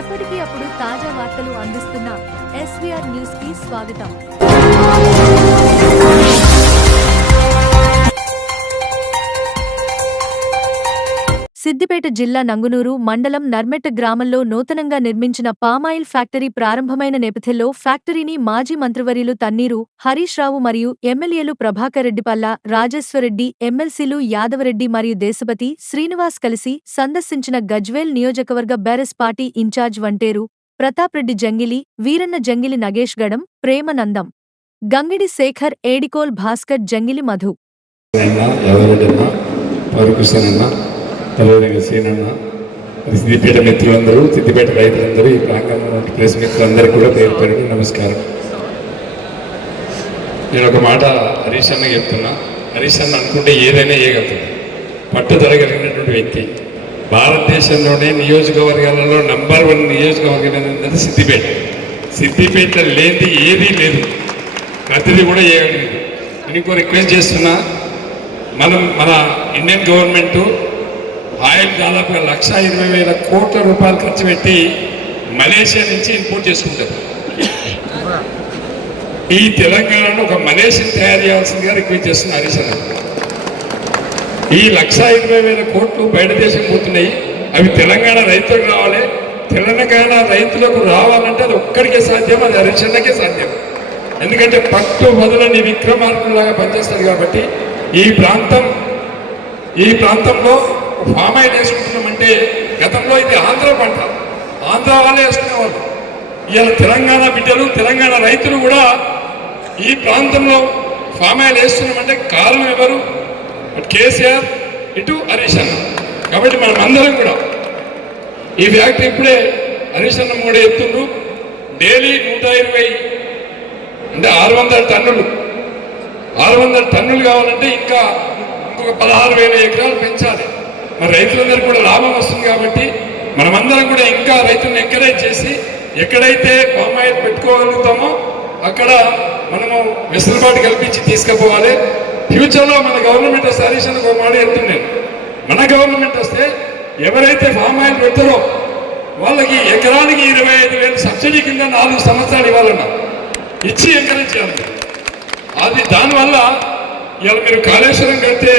ఎప్పటికీ అప్పుడు తాజా వార్తలు అందిస్తున్న ఎస్వీఆర్ న్యూస్ కి స్వాగతం. సిద్దిపేట జిల్లా నంగునూరు మండలం నర్మెట్ట గ్రామంలో నూతనంగా నిర్మించిన పామాయిల్ ఫ్యాక్టరీ ప్రారంభమైన నేపథ్యంలో ఫ్యాక్టరీని మాజీ మంత్రివర్యులు తన్నీరు హరీష్ రావు మరియు ఎమ్మెల్యేలు ప్రభాకర్ రెడ్డిపల్ల రాజేశ్వరరెడ్డి, ఎమ్మెల్సీలు యాదవరెడ్డి మరియు దేశపతి శ్రీనివాస్ కలిసి సందర్శించిన గజ్వేల్ నియోజకవర్గ బెరస్ పార్టీ ఇన్ఛార్జ్ వంటేరు ప్రతాప్ రెడ్డి జంగిలి, వీరన్న జంగిలి, నగేష్ గడం, ప్రేమనందం, గంగిడి శేఖర్, ఏడికోల్ భాస్కర్, జంగిలి మధు, సీనన్న, సిద్దిపేట మిత్రులందరూ, సిద్దిపేట రైతులందరూ, ఈ ప్రాంగణంలో ప్రెస్ మిత్రులందరికీ కూడా పేరు పేరు నమస్కారం. నేను ఒక మాట హరీష్ అన్న చెప్తున్నా. హరీష్ అన్న అనుకుంటే ఏదైనా చేయగలుగుతుంది. పట్టుదల కలిగినటువంటి వ్యక్తి. భారతదేశంలోనే నియోజకవర్గాలలో నంబర్ 1 నియోజకవర్గం ఏంటంటే సిద్దిపేట. సిద్దిపేట లేనిది ఏదీ లేదు, ప్రతిదీ కూడా చేయగలిగింది. నేను ఇంకో రిక్వెస్ట్ చేస్తున్నా, మన ఇండియన్ గవర్నమెంట్ ఆయిల్ దాదాపుగా 1,20,000 కోట్ల రూపాయలు ఖర్చు పెట్టి మలేషియా నుంచి ఇంపోర్ట్ చేసుకుంటారు. ఈ తెలంగాణను ఒక మలేషియన్ తయారు చేయాల్సిందిగా రిక్వెస్ట్ చేస్తున్న హరీష్ అన్న. ఈ 1,20,000 కోట్లు బయట దేశం పోతున్నాయి. అవి తెలంగాణ రైతులకు రావాలి. తెలంగాణ రైతులకు రావాలంటే అది ఒక్కడికే సాధ్యం, అది హరీష్ అన్నకే సాధ్యం. ఎందుకంటే పట్టు మొదలని విక్రమార్కులాగా పనిచేస్తారు కాబట్టి ఈ ప్రాంతంలో ఫామ్ ఆయిల్ వేసుకుంటున్నామంటే గతంలో ఇది ఆంధ్ర పంట, ఆంధ్ర వాళ్ళే వేసుకునేవాళ్ళు. ఇవాళ తెలంగాణ బిడ్డలు, తెలంగాణ రైతులు కూడా ఈ ప్రాంతంలో ఫామ్ ఆయిల్ వేస్తున్నామంటే కారణం ఎవరు? అటు కేసీఆర్, ఇటు హరీష్ అన్న. కాబట్టి మనం అందరం కూడా ఈ ఫ్యాక్టరీ ఇప్పుడే హరీష్ అన్న కూడా ఎత్తుండ్రు. డైలీ 120 అంటే 600 టన్నులు 600 టన్నులు కావాలంటే ఇంకొక 16,000 ఎకరాలు పెంచాలి. మరి రైతులందరికీ కూడా లాభం వస్తుంది కాబట్టి మనమందరం కూడా ఇంకా రైతులను ఎంకరేజ్ చేసి ఎక్కడైతే పామ్ ఆయిల్ పెట్టుకోగలుగుతామో అక్కడ మనము వెసులుబాటు కల్పించి తీసుకుపోవాలి. ఫ్యూచర్లో మన గవర్నమెంట్ వస్తే హరీష్ అన్న ఒక మాట చెప్తున్నాను, మన గవర్నమెంట్ వస్తే ఎవరైతే పామ్ ఆయిల్ పెడతారో వాళ్ళకి ఎకరానికి 25,000 సబ్సిడీ కింద 4 సంవత్సరాలు ఇవ్వాలన్నా ఇచ్చి ఎంకరేజ్ చేయాలి. అది దానివల్ల ఇవాళ మీరు కాళేశ్వరం కడితే,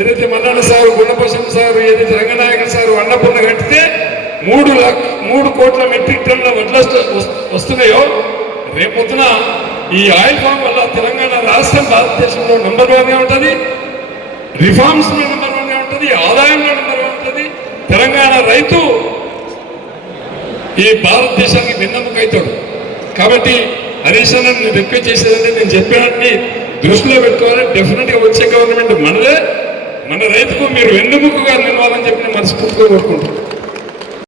ఏదైతే మల్లన్న సారు, గుండపోషమ్మ సారు, ఏదైతే రంగనాయక సారు, అన్నపూర్ణ కట్టితే 3 కోట్ల మెట్రిక్ టన్నుల వడ్లు వస్తున్నాయో, రేపొద్దున ఈ ఆయిల్ ఫామ్ వల్ల తెలంగాణ రాష్ట్రం భారతదేశంలో నెంబర్ 1గా ఉంటుంది, రిఫార్మ్స్లో నెంబర్ 1గా ఉంటుంది, ఆదాయంలో నెంబర్ 1 ఉంటుంది. తెలంగాణ రైతు ఈ భారతదేశానికి వెన్నెముక అవుతాడు. కాబట్టి హరీష్ అన్న రిక్వెస్ట్ చేసేదంటే నేను చెప్పినట్టు దృష్టిలో పెట్టుకోవాలి. డెఫినెట్గా వచ్చే గవర్నమెంట్ మనదే. మన రైతుకు మీరు వెన్నుముకగా నిలవాలని చెప్పి నేను మనస్ఫూర్తిగా కోరుకుంటున్నాను.